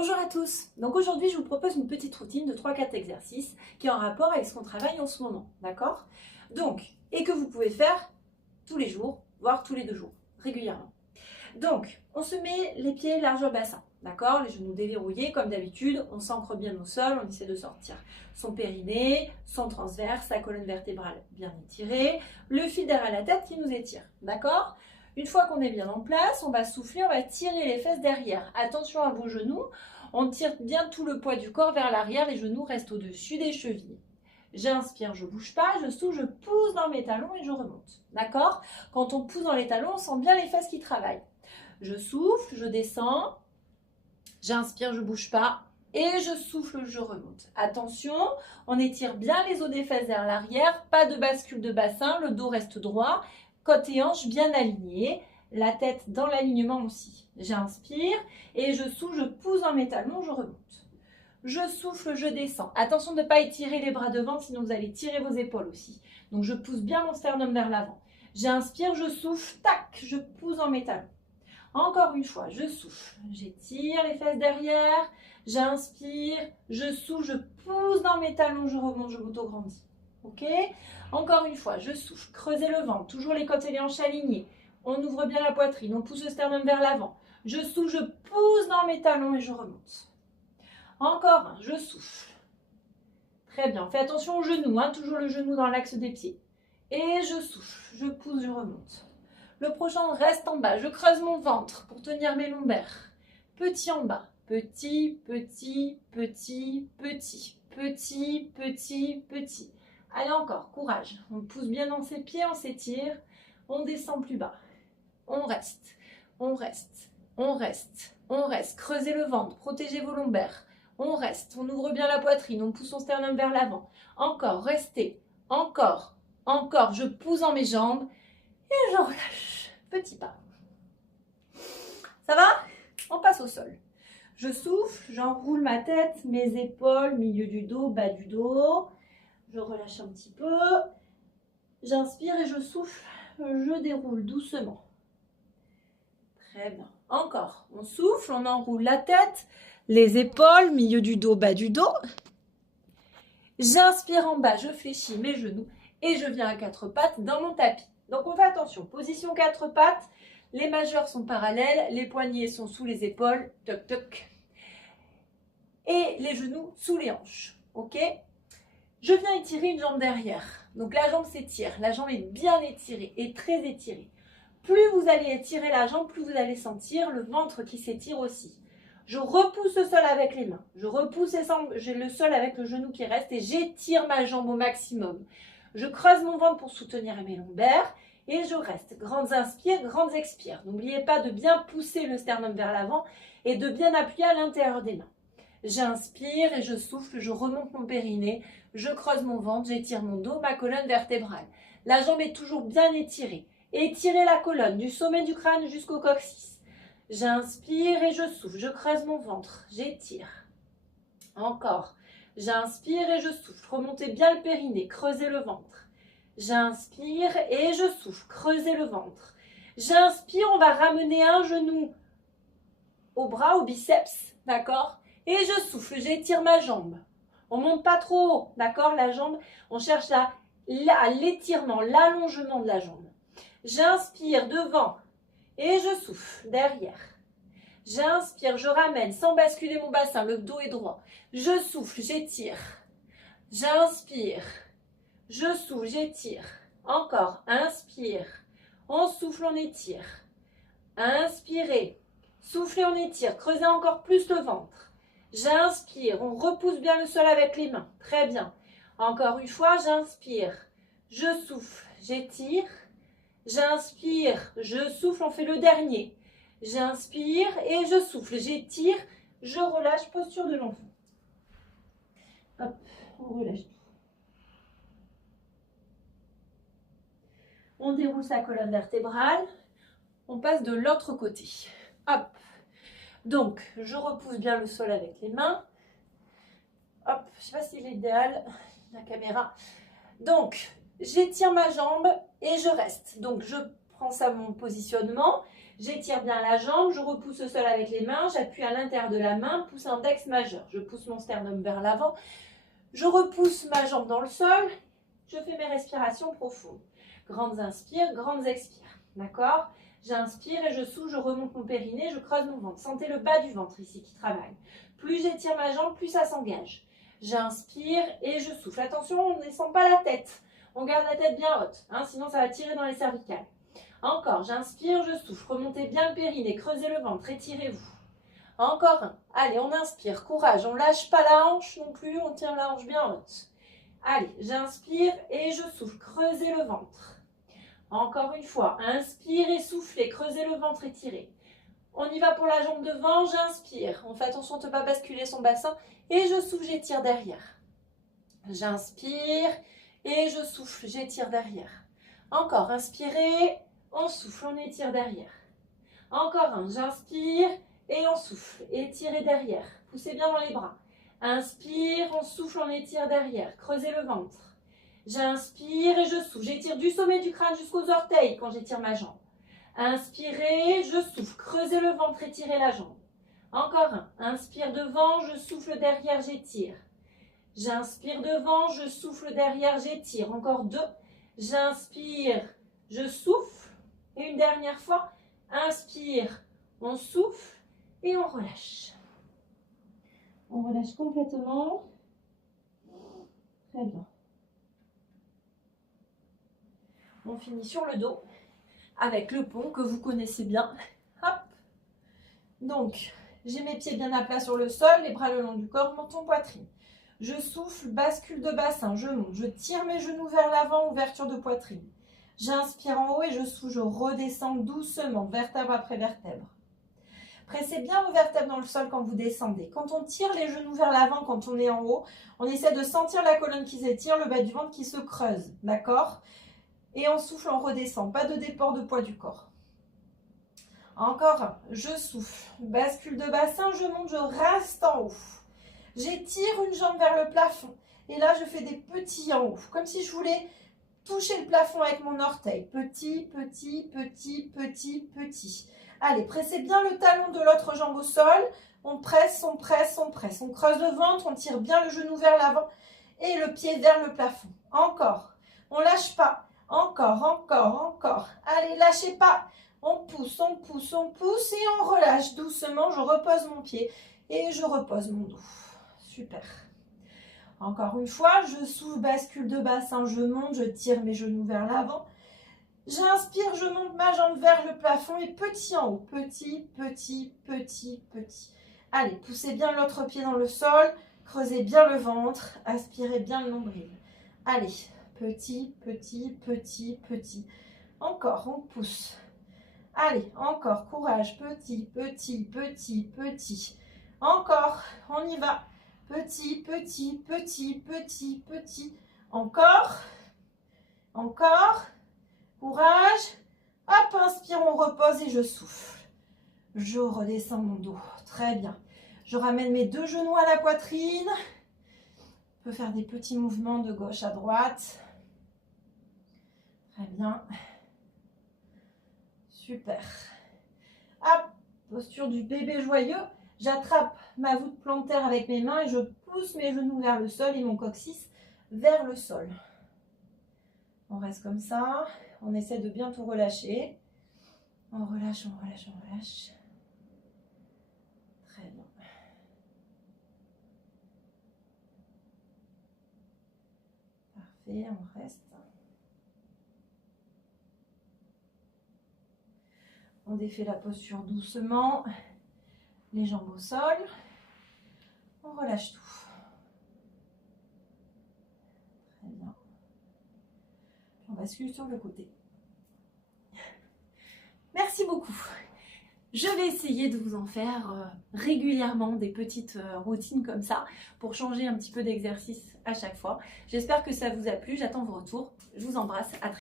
Bonjour à tous. Donc aujourd'hui, je vous propose une petite routine de 3-4 exercices qui est en rapport avec ce qu'on travaille en ce moment, d'accord? Donc, et que vous pouvez faire tous les jours, voire tous les 2 jours, régulièrement. Donc, on se met les pieds largeur bassin, d'accord? Les genoux déverrouillés, comme d'habitude, on s'ancre bien au sol, on essaie de sortir son périnée, son transverse, sa colonne vertébrale bien étirée, le fil derrière la tête qui nous étire, d'accord? Une fois qu'on est bien en place, on va souffler, on va tirer les fesses derrière. Attention à vos genoux, on tire bien tout le poids du corps vers l'arrière, les genoux restent au-dessus des chevilles. J'inspire, je ne bouge pas, je souffle, je pousse dans mes talons et je remonte. D'accord? Quand on pousse dans les talons, on sent bien les fesses qui travaillent. Je souffle, je descends, j'inspire, je ne bouge pas et je souffle, je remonte. Attention, on étire bien les os des fesses vers l'arrière, pas de bascule de bassin, le dos reste droit, côte et hanche bien alignés, la tête dans l'alignement aussi. J'inspire et je souffle, je pousse dans mes talons, je remonte. Je souffle, je descends. Attention de ne pas étirer les bras devant, sinon vous allez tirer vos épaules aussi. Donc je pousse bien mon sternum vers l'avant. J'inspire, je souffle, tac, je pousse dans mes talons. Encore une fois, je souffle, j'étire les fesses derrière, j'inspire, je souffle, je pousse dans mes talons, je remonte, je m'auto-grandis. Ok? Encore une fois, je souffle, creusez le ventre, toujours les côtes et les hanches alignées. On ouvre bien la poitrine, on pousse le sternum vers l'avant. Je souffle, je pousse dans mes talons et je remonte. Encore un, je souffle. Très bien, fais attention aux genoux, hein, toujours le genou dans l'axe des pieds. Et je souffle, je pousse, je remonte. Le prochain reste en bas, je creuse mon ventre pour tenir mes lombaires. Petit en bas, petit, petit, petit, petit, petit, petit, petit. Allez encore, courage. On pousse bien dans ses pieds, on s'étire, on descend plus bas. On reste, on reste, on reste, on reste. Creusez le ventre, protégez vos lombaires. On reste, on ouvre bien la poitrine, on pousse son sternum vers l'avant. Encore, restez, encore, encore. Je pousse dans mes jambes. Et je relâche, petit pas. Ça va? On passe au sol. Je souffle, j'enroule ma tête, mes épaules, milieu du dos, bas du dos. Je relâche un petit peu. J'inspire et je souffle, je déroule doucement. Très bien. Encore, on souffle, on enroule la tête, les épaules, milieu du dos, bas du dos. J'inspire en bas, je fléchis mes genoux et je viens à 4 pattes dans mon tapis. Donc on fait attention, position 4 pattes, les majeurs sont parallèles, les poignets sont sous les épaules, toc toc, et les genoux sous les hanches, ok? Je viens étirer une jambe derrière, donc la jambe s'étire, la jambe est bien étirée et très étirée. Plus vous allez étirer la jambe, plus vous allez sentir le ventre qui s'étire aussi. Je repousse le sol avec les mains, je repousse le sol avec le genou qui reste et j'étire ma jambe au maximum. Je creuse mon ventre pour soutenir mes lombaires et je reste. Grandes inspires, grandes expires. N'oubliez pas de bien pousser le sternum vers l'avant et de bien appuyer à l'intérieur des mains. J'inspire et je souffle, je remonte mon périnée, je creuse mon ventre, j'étire mon dos, ma colonne vertébrale. La jambe est toujours bien étirée. Étirez la colonne du sommet du crâne jusqu'au coccyx. J'inspire et je souffle, je creuse mon ventre, j'étire. Encore. J'inspire et je souffle. Remontez bien le périnée, creusez le ventre. J'inspire et je souffle, creusez le ventre. J'inspire, on va ramener un genou au bras, au biceps, d'accord? Et je souffle, j'étire ma jambe. On ne monte pas trop haut, d'accord? La jambe, on cherche à l'étirement, l'allongement de la jambe. J'inspire devant et je souffle derrière. J'inspire, je ramène sans basculer mon bassin, le dos est droit. Je souffle, j'étire. J'inspire. Je souffle, j'étire. Encore, inspire. On souffle, on étire. Inspirez. Soufflez, on étire. Creusez encore plus le ventre. J'inspire, on repousse bien le sol avec les mains. Très bien. Encore une fois, j'inspire. Je souffle, j'étire. J'inspire, je souffle, on fait le dernier. J'inspire et je souffle, j'étire, je relâche, posture de l'enfant. Hop, on relâche tout. On déroule sa colonne vertébrale. On passe de l'autre côté. Hop. Donc, je repousse bien le sol avec les mains. Hop, je ne sais pas si c'est idéal, la caméra. Donc, j'étire ma jambe et je reste. Donc, je prends ça mon positionnement. J'étire bien la jambe, je repousse au sol avec les mains, j'appuie à l'intérieur de la main, pousse index majeur. Je pousse mon sternum vers l'avant, je repousse ma jambe dans le sol, je fais mes respirations profondes. Grandes inspires, grandes expires. D'accord? J'inspire et je souffle, je remonte mon périnée, je creuse mon ventre. Sentez le bas du ventre ici qui travaille. Plus j'étire ma jambe, plus ça s'engage. J'inspire et je souffle. Attention, on ne descend pas la tête. On garde la tête bien haute, hein, sinon ça va tirer dans les cervicales. Encore, j'inspire, je souffle. Remontez bien le périnée, creusez le ventre, étirez-vous. Encore un. Allez, on inspire, courage. On ne lâche pas la hanche non plus, on tient la hanche bien haute. Allez, j'inspire et je souffle. Creusez le ventre. Encore une fois, inspire et soufflez. Creusez le ventre, étirez. On y va pour la jambe devant, j'inspire. On fait attention de ne pas basculer son bassin. Et je souffle, j'étire derrière. J'inspire et je souffle, j'étire derrière. Encore, inspirez, on souffle, on étire derrière. Encore un, j'inspire et on souffle, étirez derrière. Poussez bien dans les bras. Inspire, on souffle, on étire derrière. Creusez le ventre. J'inspire et je souffle. J'étire du sommet du crâne jusqu'aux orteils quand j'étire ma jambe. Inspirez, je souffle. Creusez le ventre, étirez la jambe. Encore un. Inspire devant, je souffle derrière, j'étire. J'inspire devant, je souffle derrière, j'étire. Encore deux. J'inspire, je souffle. Et une dernière fois. Inspire, on souffle et on relâche. On relâche complètement. Très bien. On finit sur le dos avec le pont que vous connaissez bien. Hop. Donc, j'ai mes pieds bien à plat sur le sol, les bras le long du corps, menton, poitrine. Je souffle, bascule de bassin, je monte, je tire mes genoux vers l'avant, ouverture de poitrine. J'inspire en haut et je souffle, je redescends doucement, vertèbre après vertèbre. Pressez bien vos vertèbres dans le sol quand vous descendez. Quand on tire les genoux vers l'avant, quand on est en haut, on essaie de sentir la colonne qui s'étire, le bas du ventre qui se creuse. D'accord? Et on souffle, on redescend. Pas de déport de poids du corps. Encore un. Je souffle. Bascule de bassin, je monte, je reste en haut. J'étire une jambe vers le plafond. Et là, je fais des petits en haut. Comme si je voulais toucher le plafond avec mon orteil. Petit, petit, petit, petit, petit. Allez, pressez bien le talon de l'autre jambe au sol. On presse, on presse, on presse. On creuse le ventre, on tire bien le genou vers l'avant et le pied vers le plafond. Encore. On ne lâche pas. Encore, encore, encore. Allez, lâchez pas. On pousse, on pousse, on pousse et on relâche doucement. Je repose mon pied et je repose mon dos. Super. Encore une fois, je souffle, bascule de bassin, je monte, je tire mes genoux vers l'avant. J'inspire, je monte ma jambe vers le plafond et petit en haut. Petit, petit, petit, petit. Allez, poussez bien l'autre pied dans le sol. Creusez bien le ventre. Aspirez bien le nombril. Allez, petit, petit, petit, petit. Encore, on pousse. Allez, encore, courage. Petit, petit, petit, petit. Encore, on y va. Petit, petit, petit, petit, petit. Encore. Encore. Courage. Hop, inspire, on repose et je souffle. Je redescends mon dos. Très bien. Je ramène mes deux genoux à la poitrine. On peut faire des petits mouvements de gauche à droite. Très bien. Super. Hop, posture du bébé joyeux. J'attrape ma voûte plantaire avec mes mains et je pousse mes genoux vers le sol et mon coccyx vers le sol. On reste comme ça. On essaie de bien tout relâcher. On relâche, on relâche, on relâche. Très bien. Parfait, on reste. On défait la posture doucement. Les jambes au sol. On relâche tout. Très bien. On bascule sur le côté. Merci beaucoup. Je vais essayer de vous en faire régulièrement des petites routines comme ça pour changer un petit peu d'exercice à chaque fois. J'espère que ça vous a plu. J'attends vos retours. Je vous embrasse. À très vite.